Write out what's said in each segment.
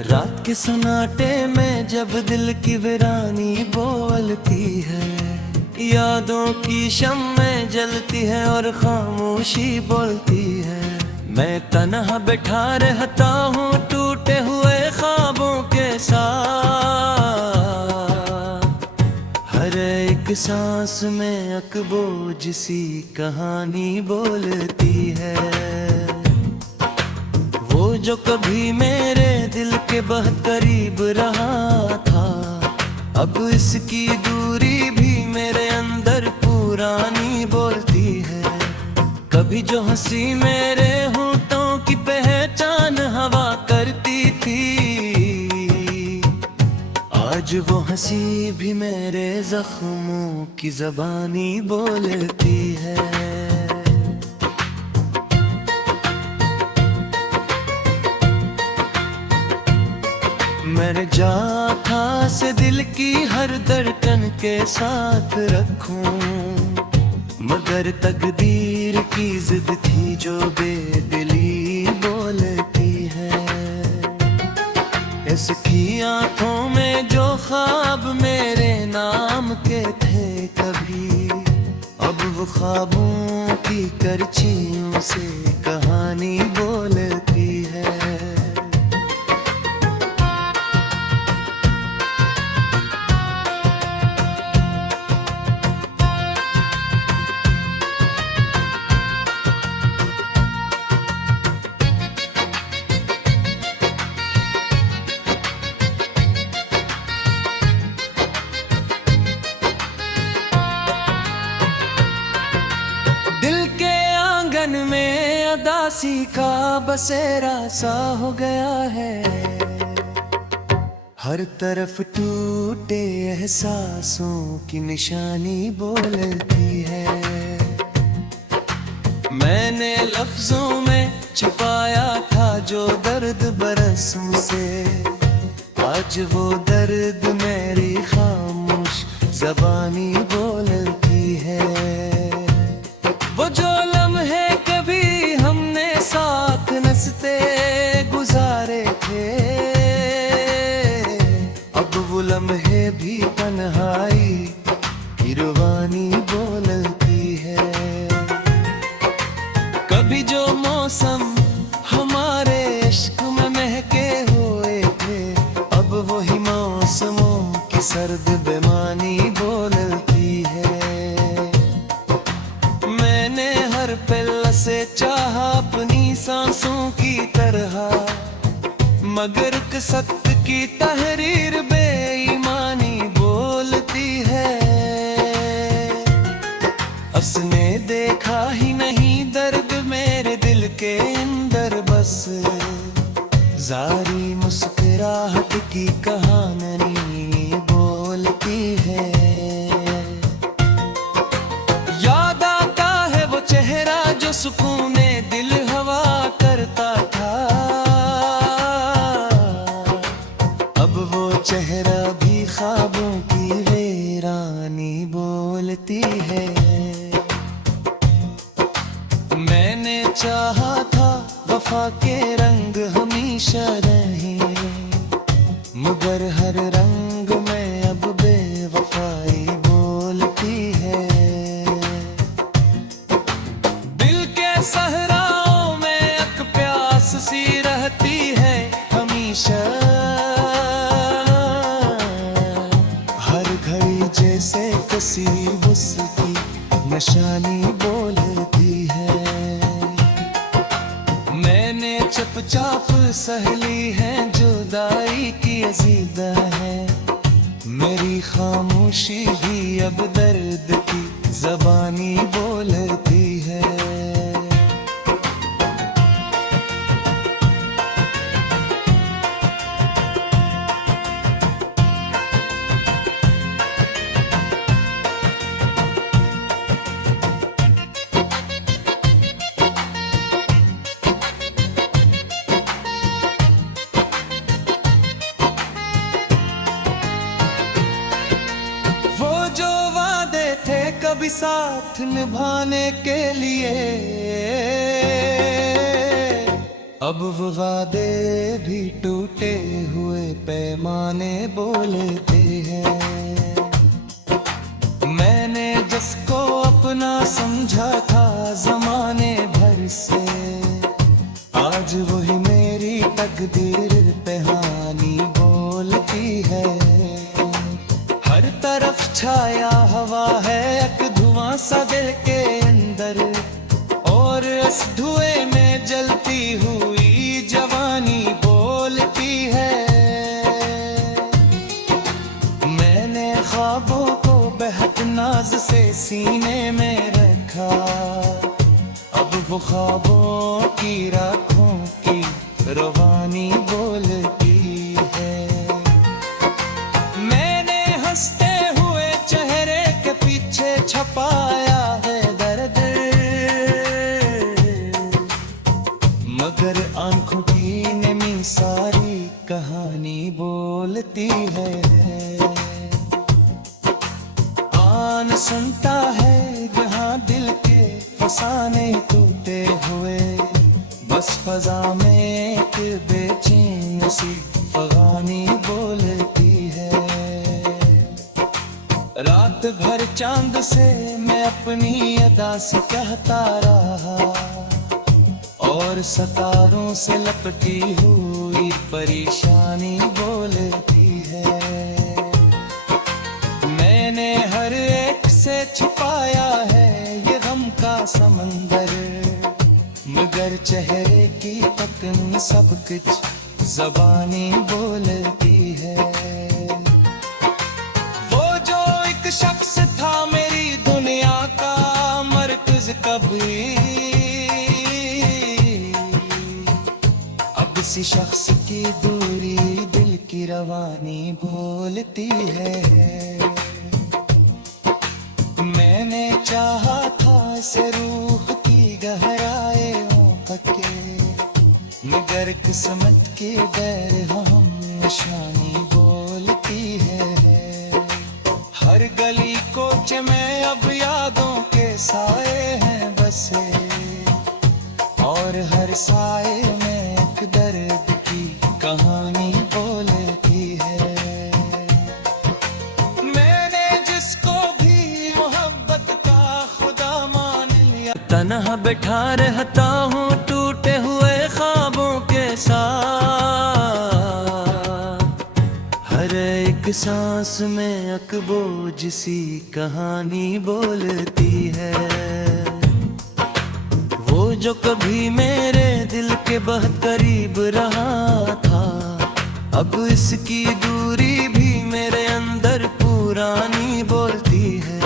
रात के सन्नाटे में जब दिल की वीरानी बोलती है, यादों की शम्में जलती है और खामोशी बोलती है। मैं तन्हा बैठा रहता हूँ टूटे हुए ख्वाबों के साथ, हर एक सांस में अकबोझ सी कहानी बोलती है। वो जो कभी मेरे दिल के बहुत करीब रहा था, अब इसकी दूरी भी मेरे अंदर पुरानी बोलती है। कभी जो हंसी मेरे होठों की पहचान हवा करती थी, आज वो हंसी भी मेरे जख्मों की ज़बानी बोलती है। मैंने चाहा से दिल की हर धड़कन के साथ रखूं, मगर तकदीर की जिद थी जो बेदिली बोलती है। इसकी आंखों में जो ख्वाब मेरे नाम के थे कभी, अब वो ख्वाबों की करचियों से कहानी बोलती है। आंगन में अदासी का बसेरा सा हो गया है, हर तरफ टूटे एहसासों की निशानी बोलती है। मैंने लफ्जों में छुपाया था जो दर्द बरसों से, आज वो दर्द मेरी खामोश ज़बानी बोलती है। वो जो लम्हे कभी हमने साथ नचते गुजारे थे, अब वो लम्हे भी तन्हाई की रुबानी बोलती है। कभी जो मौसम हमारे इश्क में महके हुए थे, अब वही मौसमों की सर्द बेमानी बोलती है। हर पल से चाहा अपनी सांसों की तरह, मगर सत्य की तहरीर बेईमानी बोलती है। उसने देखा ही नहीं दर्द मेरे दिल के अंदर, बस जारी मुस्कुराहट की कहानी बोलती है। सुकूने दिल हवा करता था, अब वो चेहरा भी ख्वाबों की वीरानी बोलती है। मैंने चाहा था वफा के रंग हमेशा रहें, मगर हर रंग में अब बेवफाई बोलती है। सहराओं में एक प्यास सी रहती है हमेशा, हर घड़ी जैसे किसी उसकी निशानी बोलती है। मैंने चुपचाप सहली है जुदाई की अज़ीदा है, मेरी खामोशी भी अब दर्द की ज़बानी बोलती है। कभी साथ निभाने के लिए, अब वो वादे भी टूटे हुए पैमाने बोलते हैं। मैंने जिसको अपना समझा था जमाने भर से, आज वही मेरी तकदीर पे हानि बोलती है। हर तरफ छाया हवा है एक धुआं सा दिल के अंदर, और इस धुएं में जलती हुई जवानी बोलती है। मैंने ख्वाबों को बेहद नाज से सीने में रखा, अब वो ख्वाबों की राखों की रवानी बोलती है। मैंने हंसते हुए चेहरे के पीछे छपाया है दर्द, मगर आंखों की नमी सारी कहानी बोलती है। आन सुनता है जहां दिल के फसाने टूटे हुए, बस फजा में एक बेचैन सी फगानी बोलती है। रात भर चांद से मैं अपनी अदा से कहता रहा, और सितारों से लपटी हुई परेशानी बोलती है। मैंने हर एक से छुपाया है ये गम का समंदर, मगर चेहरे की तकन सब कुछ जबानी बोलती है। वो जो एक शख्स था मेरी दुनिया का मरकज कभी, अब किसी शख्स की दूरी दिल की रवानी बोलती है। मैंने चाहा था इसे रूह की गहराइयों के, मगर किस्मत की गैर हम निशानी बोलती है। हर गली कोचे में अब यादों के साए हैं बसे, और हर साए में एक दर्द की कहानी बोलती है। मैंने जिसको भी मोहब्बत का खुदा मान लिया, तन्हा बैठा रहता हूँ टूटे हुए ख्वाबों के साथ। हर एक सांस में अकबोझ सी कहानी बोलती है। वो जो कभी मेरे दिल के बहुत करीब रहा था, अब इसकी दूरी भी मेरे अंदर पुरानी बोलती है।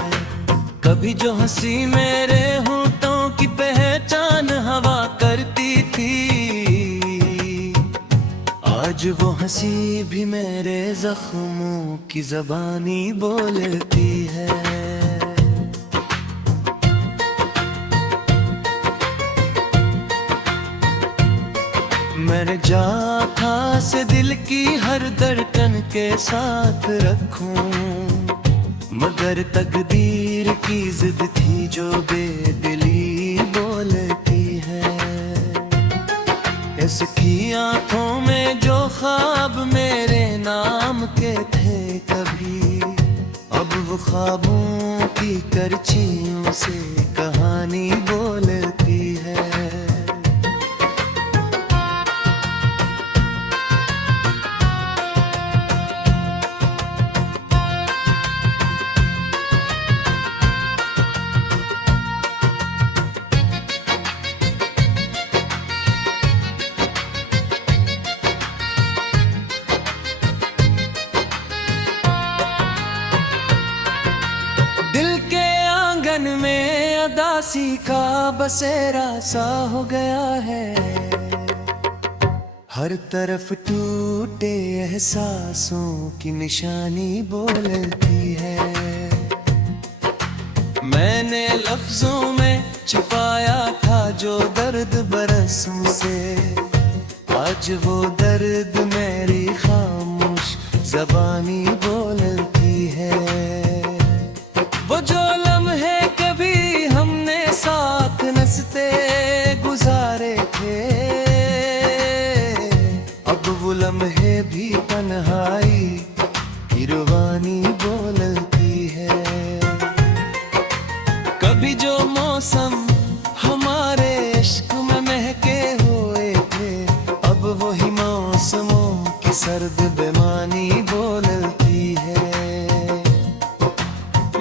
कभी जो हंसी मेरे होठों की पहचान हवा करती थी, आज वो हंसी भी मेरे जख्मों की जबानी बोलती है। मैंने चाहा था से दिल की हर धड़कन के साथ रखूं, मगर तकदीर की जिद थी जो बेदिली बोलती है। इसकी आंखों में जो ख्वाब मेरे नाम के थे कभी, अब वो ख्वाबों की करचियों से कहानी बोलती है। मन में अदासी का बसेरा सा हो गया है। हर तरफ टूटे एहसासों की निशानी बोलती है। मैंने लफ्जों में छुपाया था जो दर्द बरसों से, आज वो दर्द मेरी खामोश ज़बानी बोलती है। वो जो लम्हे कभी हमने साथ नचते गुजारे थे, सर्द बेमानी बोलती है।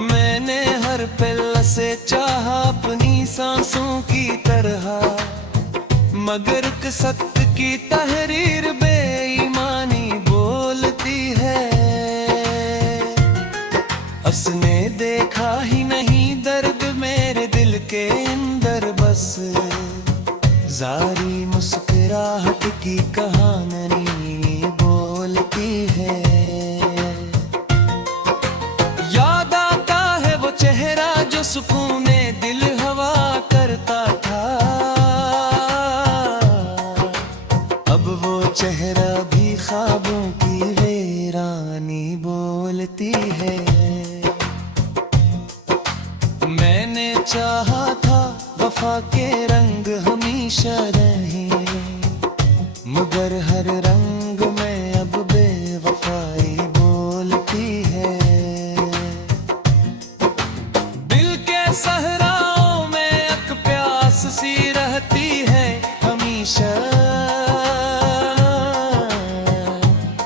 मैंने हर पल से चाहा अपनी सांसों की तरह, मगर कसक की तहरीर बेईमानी बोलती है। उसने देखा ही नहीं दर्द मेरे दिल के अंदर, बस जारी मुस्कुराहट की कहानी बोलती है। याद आता है वो चेहरा जो सुकूने दिल हवा करता था, अब वो चेहरा भी ख्वाबों की वीरानी बोलती है। मैंने चाहा था वफा के रंग हमेशा रहे, मगर हर रंग में अब बेवफाई बोलती है। दिल के सहराओं में एक प्यास सी रहती है हमेशा,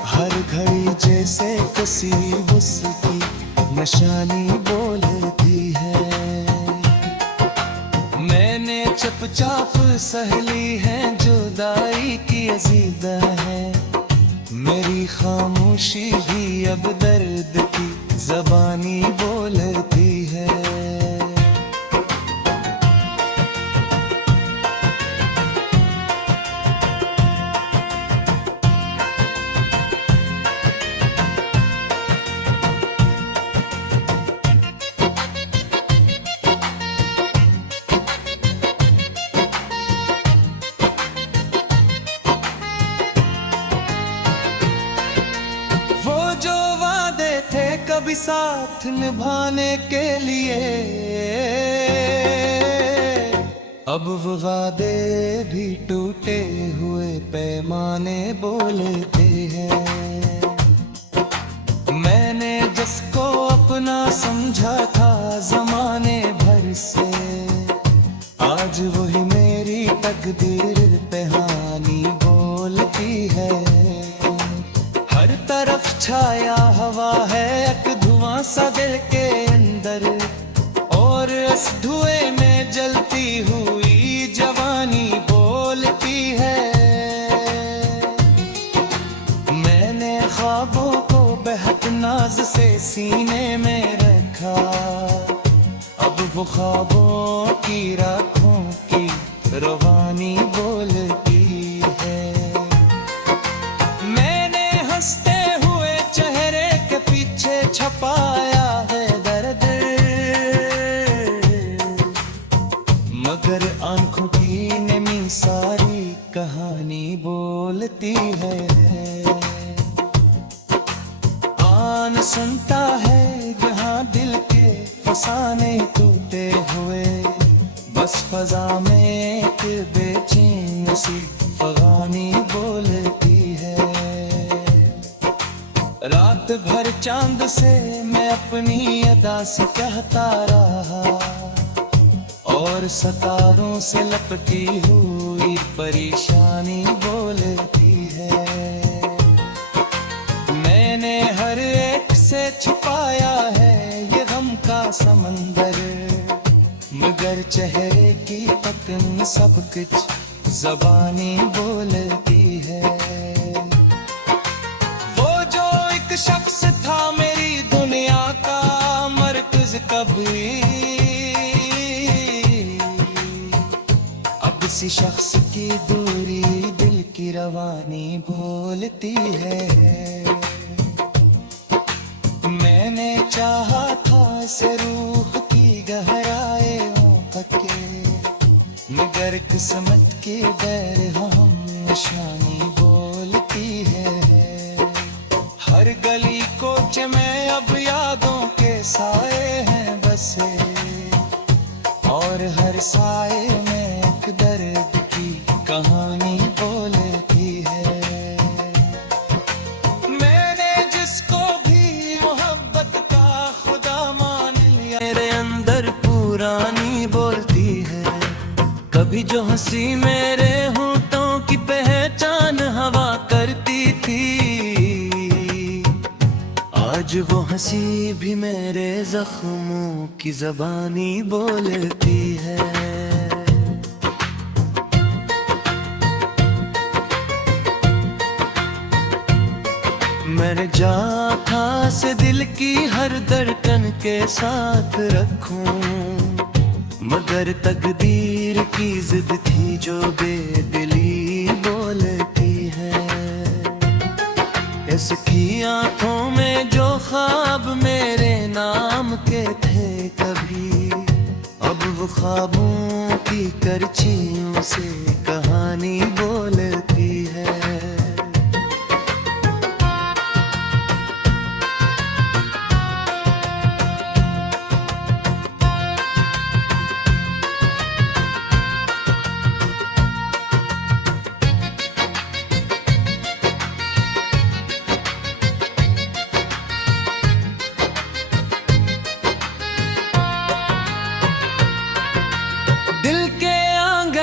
हर घड़ी जैसे किसी उसकी निशानी बोलती है। मैंने चुपचाप सहली है जुदाई की अज़ीदा है, मेरी खामोशी भी अब दर्द की ज़बानी बोलती है। कभी साथ निभाने के लिए अब वो वादे भी टूटे हुए पैमाने बोलते हैं। मैंने जिसको अपना समझा था जमाने भर से, आज वही मेरी तकदीर पे हानि बोलती है। हर तरफ छाया हवा है एक धुआं सा दिल के अंदर, और इस धुएं में जलती हुई जवानी बोलती है। मैंने ख्वाबों को बेहद नाज से सीने में रखा, अब वो ख्वाबों की राखों की रवानी बोलती है। मैंने हंसते हुए चेहरे के पीछे छपाया है दर्द, मगर आंखों की नमी सारी कहानी बोलती है। आन सुनता है जहाँ दिल के फसाने टूटे हुए, बस फजा में एक बेचैन सी फगानी बोलती है। रात भर चांद से मैं अपनी अदा से कहता रहा, और सितारों से लपटी हुई परेशानी बोलती है। मैंने हर एक से छुपाया है ये गम का समंदर, मगर चेहरे की तकन सब कुछ ज़बानी बोलती है। वो जो एक शख्स था मेरी दुनिया का मरकज़ कभी, अब किसी शख्स की दूरी दिल की रवानी बोलती है। मैंने चाहा था इसे रूह की गहराइयों तक के, मगर किस्मत की गैर हम निशानी बोलती है। हर गली कोच में अब यादों के साए हैं बसे, और हर साए में एक दर्द की कहानी बोलती है। मैंने जिसको भी मोहब्बत का खुदा मान लिया, मेरे अंदर पुरानी बोलती है। कभी जो हंसी मेरे होठों हंसी भी मेरे जख्मों की ज़बानी बोलती है। मैंने जा था से दिल की हर धड़कन के साथ रखूं, मगर तकदीर की जिद थी जो बेदिली बोलती है। इसकी आंखों में जो ख्वाब मेरे नाम के थे कभी, अब वो ख्वाबों की करछियों से कहानी बोलती है।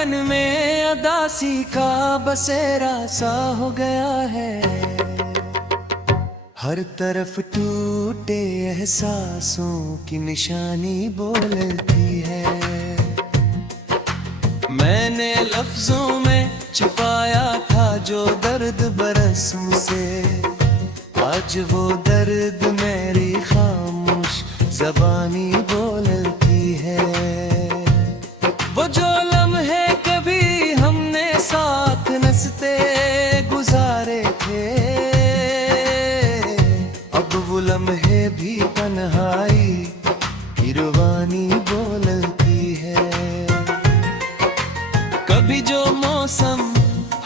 में अदासी का बसेरा सा हो गया है, हर तरफ टूटे एहसासों की निशानी बोलती है। मैंने लफ्जों में छुपाया था जो दर्द बरसों से, आज वो दर्द मेरी खामोश ज़बानी बोलती है। वो जो लम्हे कभी हमने साथ नचते गुजारे थे, अब वो लम्हे भी तन्हाई की रवानी बोलती है। कभी जो मौसम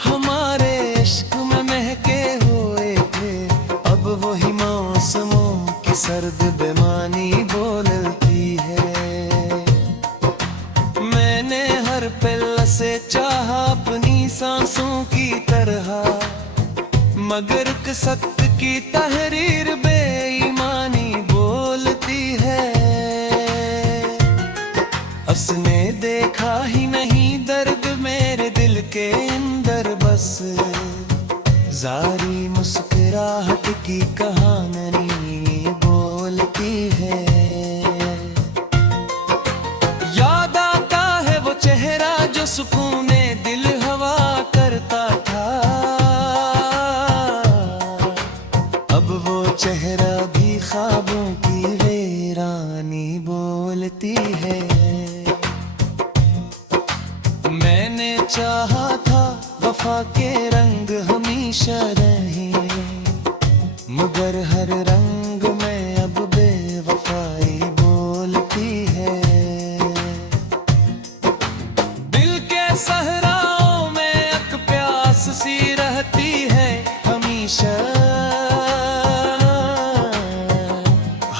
हमारे इश्क में महके हुए थे, अब वही मौसमों की सर्द बेमानी बोलती है। मैंने हर पल से चाहा अपनी सांसों की तरह, मगर किस्मत की तहरीर बेईमानी बोलती है। उसने देखा ही नहीं दर्द मेरे दिल के अंदर, बस जारी मुस्कुराहट की कहानी बोलती है। याद आता है वो चेहरा जो सुकूने दिल हवा करता था, अब वो चेहरा भी ख्वाबों की वीरानी बोलती है। मैंने चाहा था वफा के रंग हमेशा रहे, मगर हर रंग में अब बेवफाई बोलती है। दिल के सहराओं में एक प्यास सी रहती है हमेशा,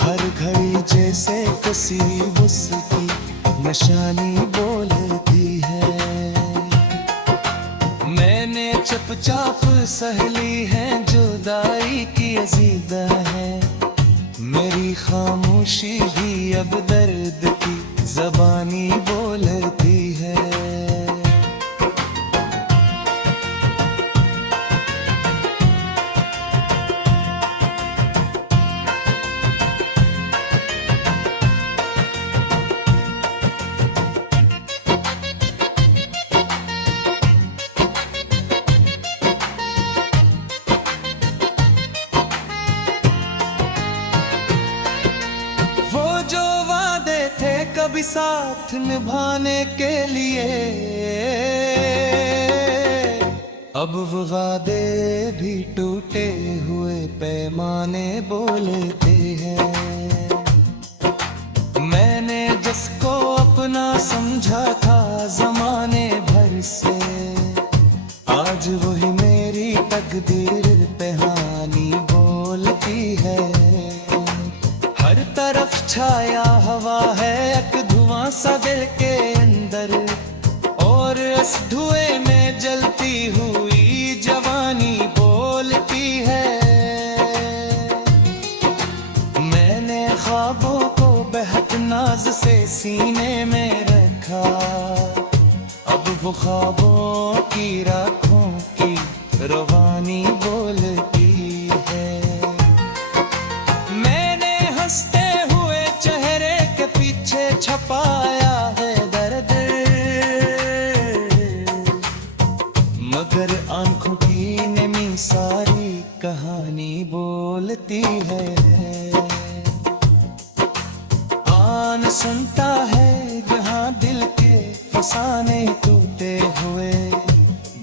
हर घड़ी जैसे किसी उसकी निशानी बोलती है। मैंने चुपचाप सहली है जुदाई की अज़ीदा है, मेरी खामोशी भी अब दर्द की ज़बानी बोलती है। कभी साथ निभाने के लिए, अब वो वादे भी टूटे हुए पैमाने बोलते हैं। मैंने जिसको अपना समझा था जमाने भर से, आज वही मेरी तकदीर पे हानि बोलती है। हर तरफ छाया हवा है एक धुआं सा दिल के अंदर, और इस धुएं में जलती हुई जवानी बोलती है। मैंने ख्वाबों को बेहद नाज से सीने में रखा, अब वो ख्वाबों की राखों की रवानी बोलती है। मैंने आंखों की नमी सारी कहानी बोलती है। आन सुनता है जहां दिल के फसाने टूटे हुए,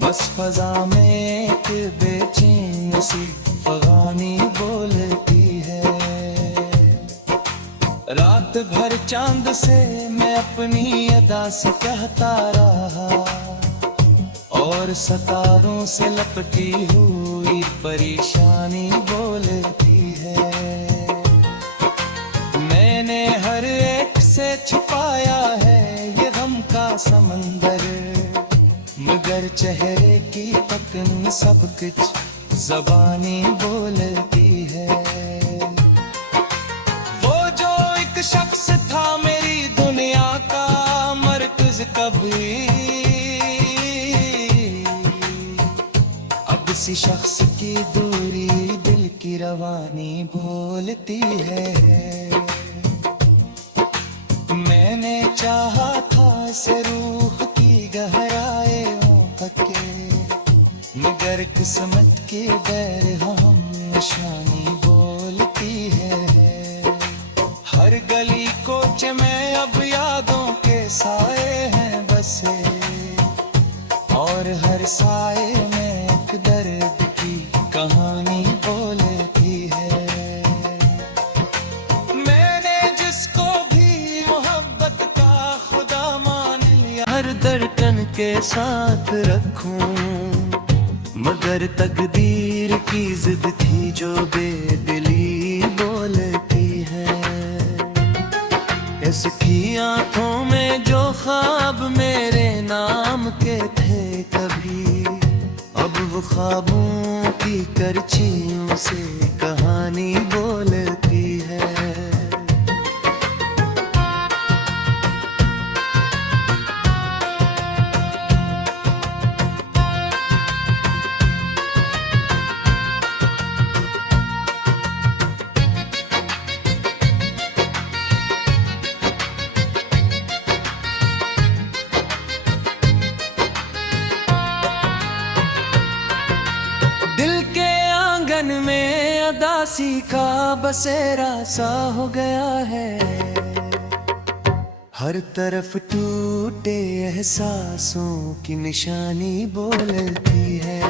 बस फजा में एक बेचैन सी फगानी बोलती है। रात भर चांद से मैं अपनी अदा से कहता रहा, और सितारों से लपटी हुई परेशानी बोलती है। मैंने हर एक से छुपाया है ये गम का समंदर, मगर चेहरे की पतन सब कुछ ज़बानी बोलती है। वो जो एक शख्स था मेरी दुनिया का मरकज़ कभी, अब किसी शख्स की दूरी दिल की रवानी बोलती है। मैंने चाहा था इसे रूह की गहराइयों तक के, मगर किस्मत की गैर हम निशानी बोलती है। हर गली कोचे में अब यादों के साए हैं बसे, और हर साए में एक दर्द की कहानी बोलती है। मैंने जिसको भी मोहब्बत का खुदा मान लिया, हर धड़कन के साथ रखूं, मगर तकदीर की जिद थी जो बेदिली बोलती है। इसकी आंखों में जो ख्वाब मेरे नाम के थे कभी, अब वो ख्वाबों की करचियों से कहानी बोलती है। मन में अदासी का बसेरा सा हो गया है, हर तरफ टूटे एहसासों की निशानी बोलती है।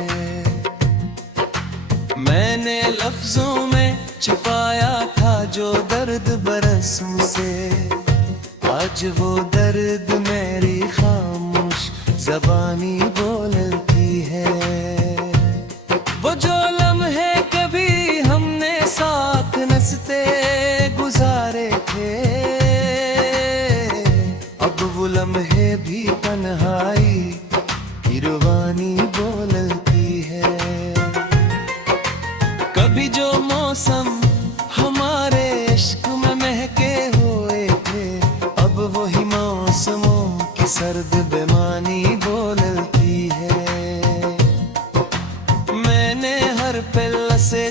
मैंने लफ्जों में छुपाया था जो दर्द बरसों से, आज वो दर्द मेरी खामोश ज़बानी बोलती है। वो जो लम्हे कभी हमने साथ नचते गुजारे थे, अब वो लम्हे भी तन्हाई की रवानी बोलती है। कभी जो मौसम हमारे इश्क में महके हुए थे, अब वही मौसमों की सर्द बेमानी बोलती है। मैंने हर पल से